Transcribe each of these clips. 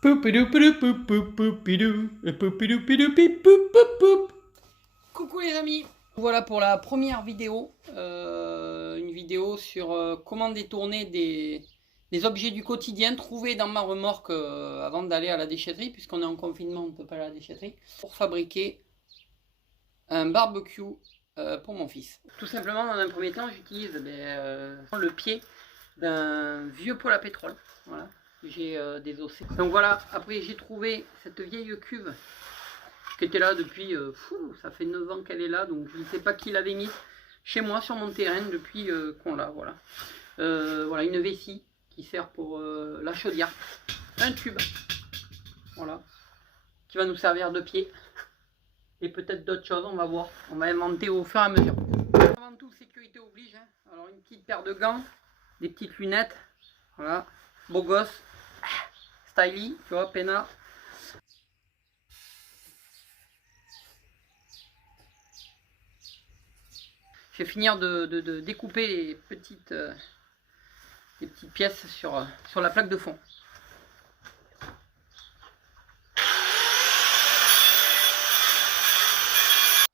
Coucou les amis, voilà pour la première vidéo, une vidéo sur comment détourner des objets du quotidien trouvés dans ma remorque avant d'aller à la déchetterie, puisqu'on est en confinement, on ne peut pas aller à la déchetterie, pour fabriquer un barbecue pour mon fils. Tout simplement, dans un premier temps, j'utilise le pied d'un vieux poêle à pétrole. Voilà, j'ai désossé. Donc voilà, après j'ai trouvé cette vieille cuve qui était là depuis, ça fait 9 ans qu'elle est là, donc je ne sais pas qui l'avait mise chez moi sur mon terrain depuis qu'on l'a, voilà. Voilà, une vessie qui sert pour la chaudière, un tube, voilà, qui va nous servir de pied, et peut-être d'autres choses, on va voir, on va inventer au fur et à mesure. Avant tout, sécurité oblige, hein. Alors une petite paire de gants, des petites lunettes, voilà, beau gosse, styly, tu vois, peinard. Je vais finir de découper les petites pièces sur la plaque de fond.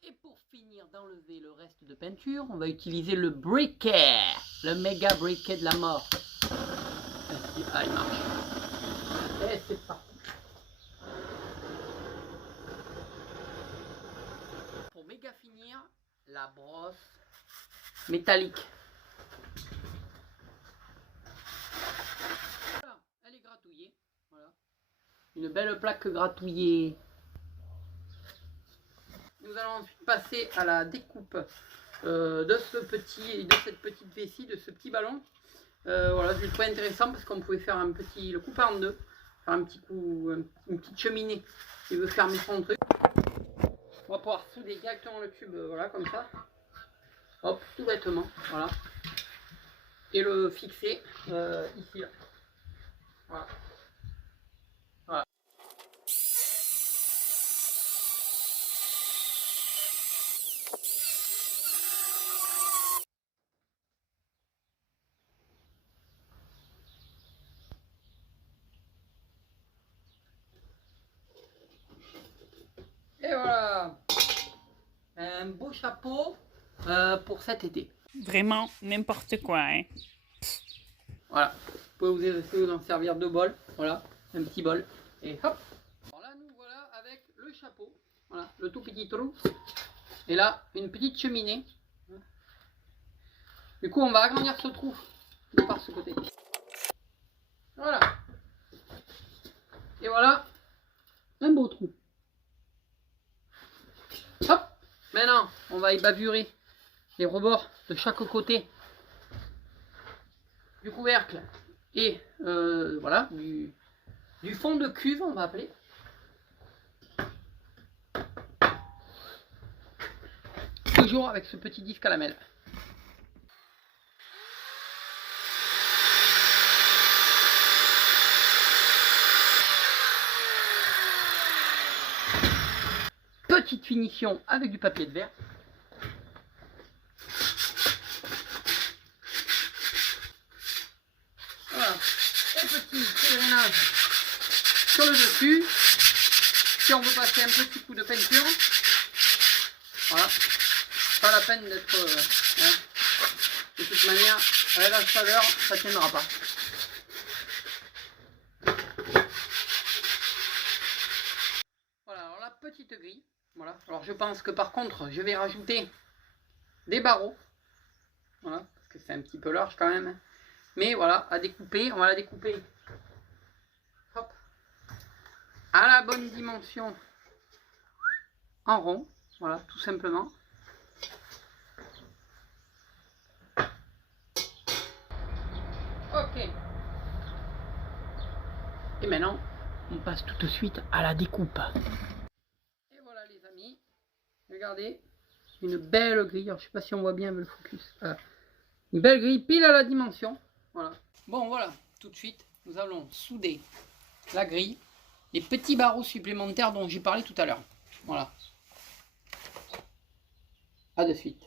Et pour finir d'enlever le reste de peinture, on va utiliser le briquet, le méga briquet de la mort. Ah, il marche. Et c'est parti. Pour méga finir, la brosse métallique. Voilà, elle est gratouillée. Voilà. Une belle plaque gratouillée. Nous allons ensuite passer à la découpe de cette petite vessie, de ce petit ballon. Voilà, je l'ai trouvé intéressant parce qu'on pouvait faire le couper en deux, faire un petit coup, une petite cheminée qui veut fermer son truc. On va pouvoir souder directement le tube, voilà, comme ça. Hop, tout bêtement, voilà. Et le fixer ici, là. Voilà. Voilà. Et voilà, un beau chapeau pour cet été. Vraiment n'importe quoi, hein. Voilà, vous pouvez vous en servir deux bols, voilà, un petit bol, et hop. Alors là, nous voilà avec le chapeau, voilà, le tout petit trou, et là, une petite cheminée. Du coup, on va agrandir ce trou de par ce côté. Voilà. Et voilà, un beau trou. Hop. Maintenant, on va y bavurer les rebords de chaque côté du couvercle et voilà, du fond de cuve, on va appeler. Toujours avec ce petit disque à lamelles. Petite finition avec du papier de verre. Voilà. Et petit drainage sur le dessus. Si on veut passer un petit coup de peinture, voilà. Pas la peine d'être... hein. De toute manière, avec la chaleur, ça ne tiendra pas. Voilà, alors la petite grille. Voilà. Alors je pense que par contre, je vais rajouter des barreaux. Voilà, parce que c'est un petit peu large quand même. Mais voilà, à découper, on va la découper. Hop. À la bonne dimension. En rond. Voilà, tout simplement. Ok. Et maintenant, on passe tout de suite à la découpe. Et voilà les amis. Regardez. Une belle grille. Alors, je ne sais pas si on voit bien avec le focus. Voilà. Une belle grille pile à la dimension. Voilà. Bon voilà, tout de suite, nous allons souder la grille. Les petits barreaux supplémentaires dont j'ai parlé tout à l'heure. Voilà. À de suite.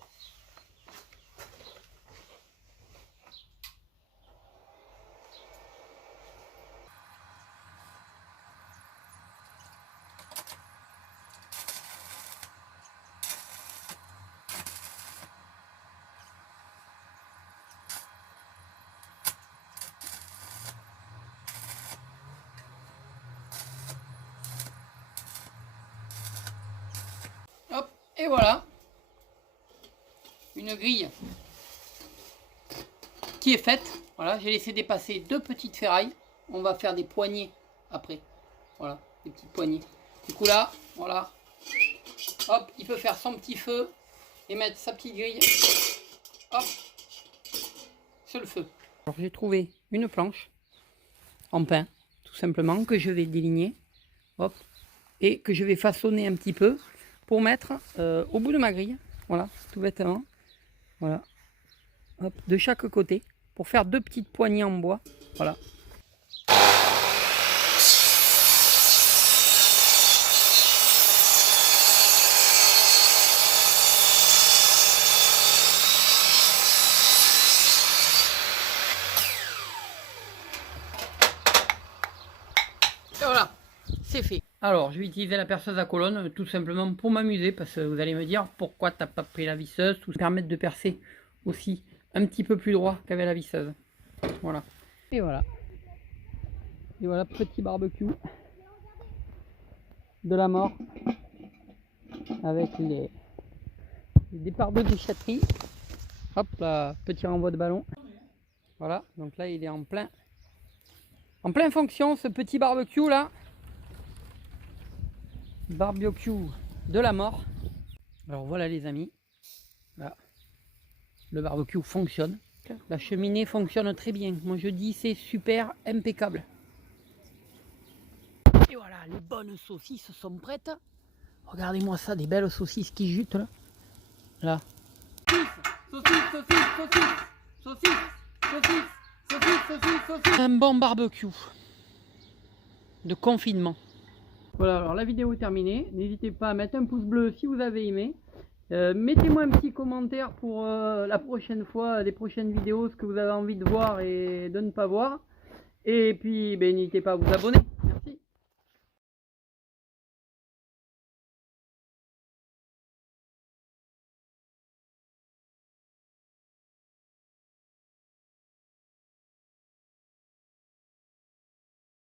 Et voilà. Une grille qui est faite. Voilà, j'ai laissé dépasser 2 petites ferrailles. On va faire des poignées après. Voilà, des petites poignées. Du coup là, voilà. Hop, il peut faire son petit feu et mettre sa petite grille. Hop, sur le feu. Alors j'ai trouvé une planche en pin, tout simplement, que je vais déligner. Hop, et que je vais façonner un petit peu pour mettre au bout de ma grille. Voilà, tout bêtement. Voilà. Hop, de chaque côté. Pour faire 2 petites poignées en bois. Voilà. Et voilà, c'est fait. Alors, je vais utiliser la perceuse à colonne tout simplement pour m'amuser, parce que vous allez me dire pourquoi t'as pas pris la visseuse, tout permettre de percer aussi un petit peu plus droit qu'avec la visseuse. Voilà. Et voilà. Et voilà, petit barbecue de la mort avec les départs de déchetterie. Hop là, petit renvoi de ballon. Voilà, donc là il est en plein fonction, ce petit barbecue là. Barbecue de la mort. Alors voilà les amis, là, le barbecue fonctionne, la cheminée fonctionne très bien, moi je dis c'est super impeccable. Et voilà, les bonnes saucisses sont prêtes. Regardez-moi ça, des belles saucisses qui jutent là. Là. Saucisse. Un bon barbecue de confinement. Voilà, alors la vidéo est terminée. N'hésitez pas à mettre un pouce bleu si vous avez aimé. Mettez-moi un petit commentaire pour la prochaine fois, les prochaines vidéos, ce que vous avez envie de voir et de ne pas voir. Et puis, n'hésitez pas à vous abonner.